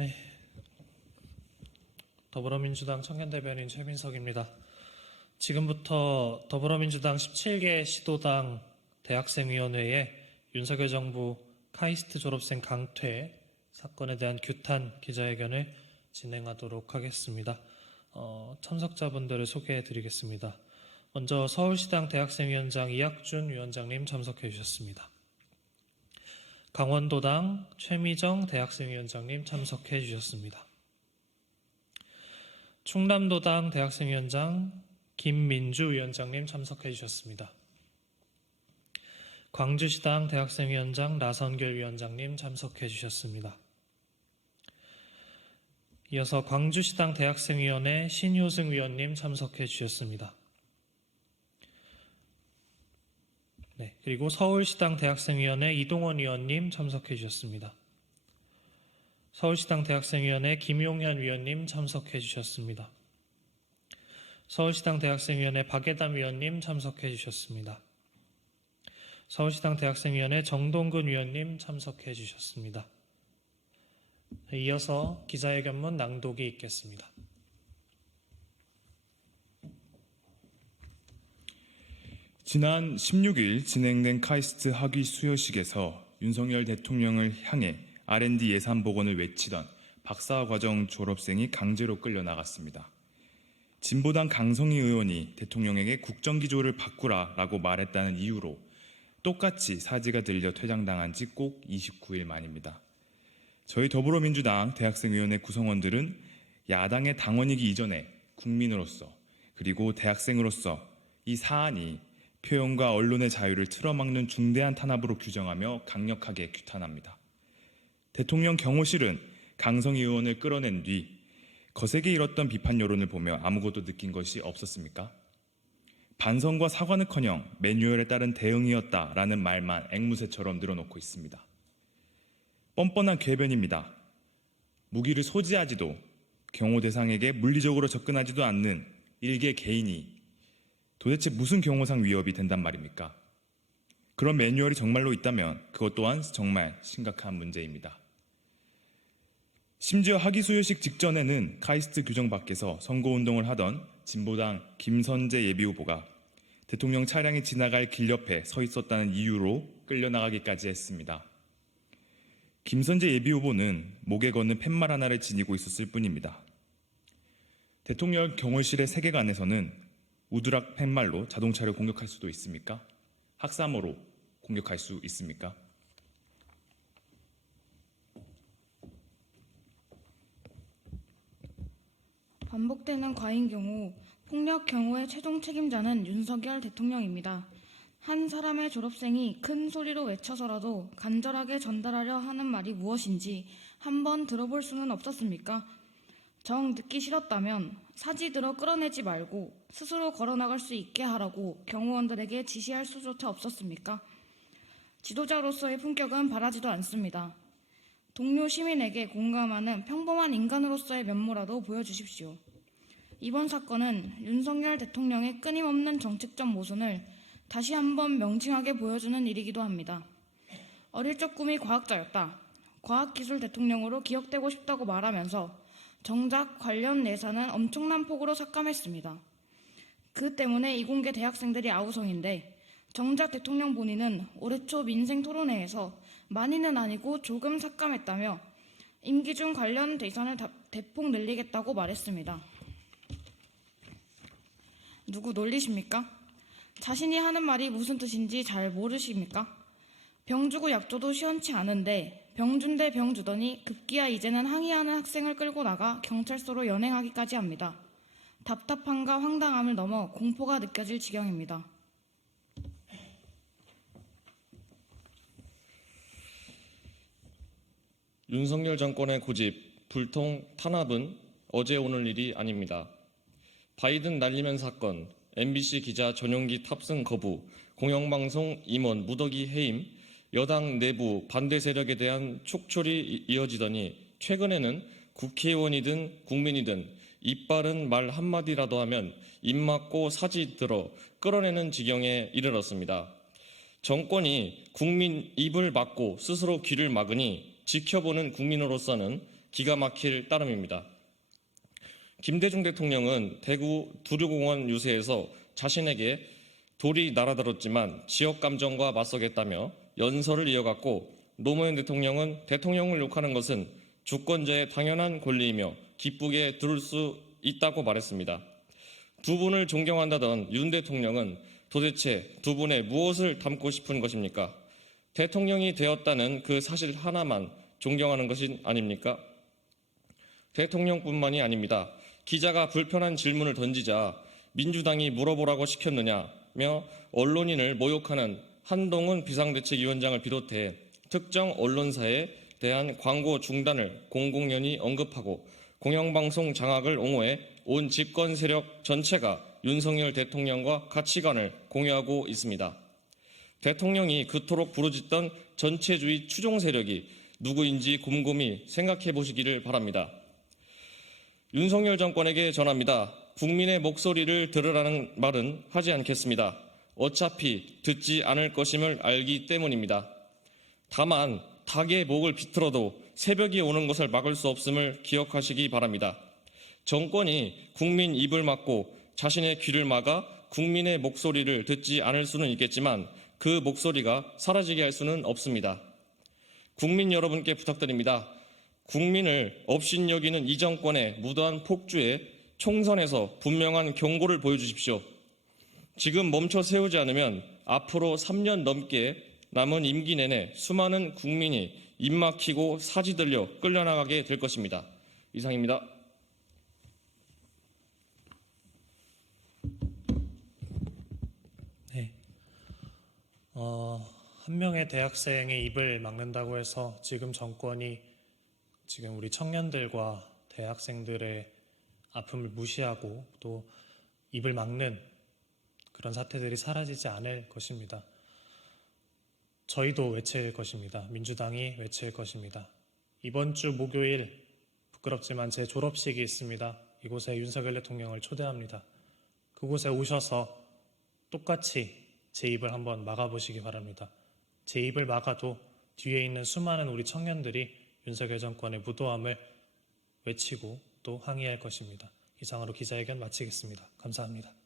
네, 더불어민주당 청년대변인 최민석입니다. 지금부터 더불어민주당 17개 시도당 대학생위원회에 윤석열 정부 카이스트 졸업생 강퇴 사건에 대한 규탄 기자회견을 진행하도록 하겠습니다. 참석자분들을 소개해 드리겠습니다. 먼저 서울시당 대학생위원장 이학준 위원장님 참석해 주셨습니다. 강원도당 최미정 대학생위원장님 참석해 주셨습니다. 충남도당 대학생위원장 김민주 위원장님 참석해 주셨습니다. 광주시당 대학생위원장 나선결 위원장님 참석해 주셨습니다. 이어서 광주시당 대학생위원회 신효승 위원님 참석해 주셨습니다. 네, 그리고 서울시당 대학생위원회 이동원 위원님 참석해 주셨습니다. 서울시당 대학생위원회 김용현 위원님 참석해 주셨습니다. 서울시당 대학생위원회 박예담 위원님 참석해 주셨습니다. 서울시당 대학생위원회 정동근 위원님 참석해 주셨습니다. 이어서 기자회견문 낭독이 있겠습니다. 지난 16일 진행된 카이스트 학위 수여식에서 윤석열 대통령을 향해 R&D 예산 복원을 외치던 박사과정 졸업생이 강제로 끌려나갔습니다. 진보당 강성희 의원이 대통령에게 국정기조를 바꾸라라고 말했다는 이유로 똑같이 사지가 들려 퇴장당한 지 꼭 29일 만입니다. 저희 더불어민주당 대학생위원회 구성원들은 야당의 당원이기 이전에 국민으로서 그리고 대학생으로서 이 사안이 표현과 언론의 자유를 틀어막는 중대한 탄압으로 규정하며 강력하게 규탄합니다. 대통령 경호실은 강성희 의원을 끌어낸 뒤 거세게 일었던 비판 여론을 보며 아무것도 느낀 것이 없었습니까? 반성과 사과는커녕 매뉴얼에 따른 대응이었다라는 말만 앵무새처럼 늘어놓고 있습니다. 뻔뻔한 궤변입니다. 무기를 소지하지도 경호 대상에게 물리적으로 접근하지도 않는 일개 개인이 도대체 무슨 경호상 위협이 된단 말입니까? 그런 매뉴얼이 정말로 있다면 그것 또한 정말 심각한 문제입니다. 심지어 학위 수여식 직전에는 카이스트 규정 밖에서 선거운동을 하던 진보당 김선재 예비후보가 대통령 차량이 지나갈 길 옆에 서 있었다는 이유로 끌려나가기까지 했습니다. 김선재 예비후보는 목에 거는 팻말 하나를 지니고 있었을 뿐입니다. 대통령 경호실의 세계관에서는 우드락 팻말로 자동차를 공격할 수도 있습니까? 학사모로 공격할 수 있습니까? 반복되는 과잉 경우, 폭력 경우의 최종 책임자는 윤석열 대통령입니다. 한 사람의 졸업생이 큰 소리로 외쳐서라도 간절하게 전달하려 하는 말이 무엇인지 한번 들어볼 수는 없었습니까? 정 듣기 싫었다면 사지 들어 끌어내지 말고 스스로 걸어나갈 수 있게 하라고 경호원들에게 지시할 수조차 없었습니까? 지도자로서의 품격은 바라지도 않습니다. 동료 시민에게 공감하는 평범한 인간으로서의 면모라도 보여주십시오. 이번 사건은 윤석열 대통령의 끊임없는 정책적 모순을 다시 한번 명징하게 보여주는 일이기도 합니다. 어릴 적 꿈이 과학자였다. 과학기술 대통령으로 기억되고 싶다고 말하면서 정작 관련 예산은 엄청난 폭으로 삭감했습니다. 그 때문에 이공계 대학생들이 아우성인데 정작 대통령 본인은 올해 초 민생 토론회에서 많이는 아니고 조금 삭감했다며 임기 중 관련 예산을 대폭 늘리겠다고 말했습니다. 누구 놀리십니까? 자신이 하는 말이 무슨 뜻인지 잘 모르십니까? 병 주고 약 줘도 시원치 않은데 병 준대 병 주더니 급기야 이제는 항의하는 학생을 끌고 나가 경찰서로 연행하기까지 합니다. 답답함과 황당함을 넘어 공포가 느껴질 지경입니다. 윤석열 정권의 고집, 불통, 탄압은 어제 오늘 일이 아닙니다. 바이든 날리면 사건, MBC 기자 전용기 탑승 거부, 공영방송 임원 무더기 해임, 여당 내부 반대 세력에 대한 촉촉이 이어지더니 최근에는 국회의원이든 국민이든 입 바른 말 한마디라도 하면 입 막고 사지 들어 끌어내는 지경에 이르렀습니다. 정권이 국민 입을 막고 스스로 귀를 막으니 지켜보는 국민으로서는 기가 막힐 따름입니다. 김대중 대통령은 대구 두류공원 유세에서 자신에게 돌이 날아들었지만 지역 감정과 맞서겠다며 연설을 이어갔고, 노무현 대통령은 대통령을 욕하는 것은 주권자의 당연한 권리이며 기쁘게 들을 수 있다고 말했습니다. 두 분을 존경한다던 윤 대통령은 도대체 두 분의 무엇을 담고 싶은 것입니까? 대통령이 되었다는 그 사실 하나만 존경하는 것이 아닙니까? 대통령뿐만이 아닙니다. 기자가 불편한 질문을 던지자 민주당이 물어보라고 시켰느냐며 언론인을 모욕하는 한동훈 비상대책위원장을 비롯해 특정 언론사에 대한 광고 중단을 공공연히 언급하고 공영방송 장악을 옹호해 온 집권 세력 전체가 윤석열 대통령과 가치관을 공유하고 있습니다. 대통령이 그토록 부르짖던 전체주의 추종 세력이 누구인지 곰곰이 생각해 보시기를 바랍니다. 윤석열 정권에게 전합니다. 국민의 목소리를 들으라는 말은 하지 않겠습니다. 어차피 듣지 않을 것임을 알기 때문입니다. 다만 닭의 목을 비틀어도 새벽이 오는 것을 막을 수 없음을 기억하시기 바랍니다. 정권이 국민 입을 막고 자신의 귀를 막아 국민의 목소리를 듣지 않을 수는 있겠지만 그 목소리가 사라지게 할 수는 없습니다. 국민 여러분께 부탁드립니다. 국민을 업신여기는 이 정권의 무도한 폭주에 총선에서 분명한 경고를 보여주십시오. 지금 멈춰 세우지 않으면 앞으로 3년 넘게 남은 임기 내내 수많은 국민이 입 막히고 사지 들려 끌려나가게 될 것입니다. 이상입니다. 네. 한 명의 대학생의 입을 막는다고 해서 지금 정권이 지금 우리 청년들과 대학생들의 아픔을 무시하고 또 입을 막는 그런 사태들이 사라지지 않을 것입니다. 저희도 외칠 것입니다. 민주당이 외칠 것입니다. 이번 주 목요일 부끄럽지만 제 졸업식이 있습니다. 이곳에 윤석열 대통령을 초대합니다. 그곳에 오셔서 똑같이 제 입을 한번 막아보시기 바랍니다. 제 입을 막아도 뒤에 있는 수많은 우리 청년들이 윤석열 정권의 무도함을 외치고 또 항의할 것입니다. 이상으로 기자회견 마치겠습니다. 감사합니다.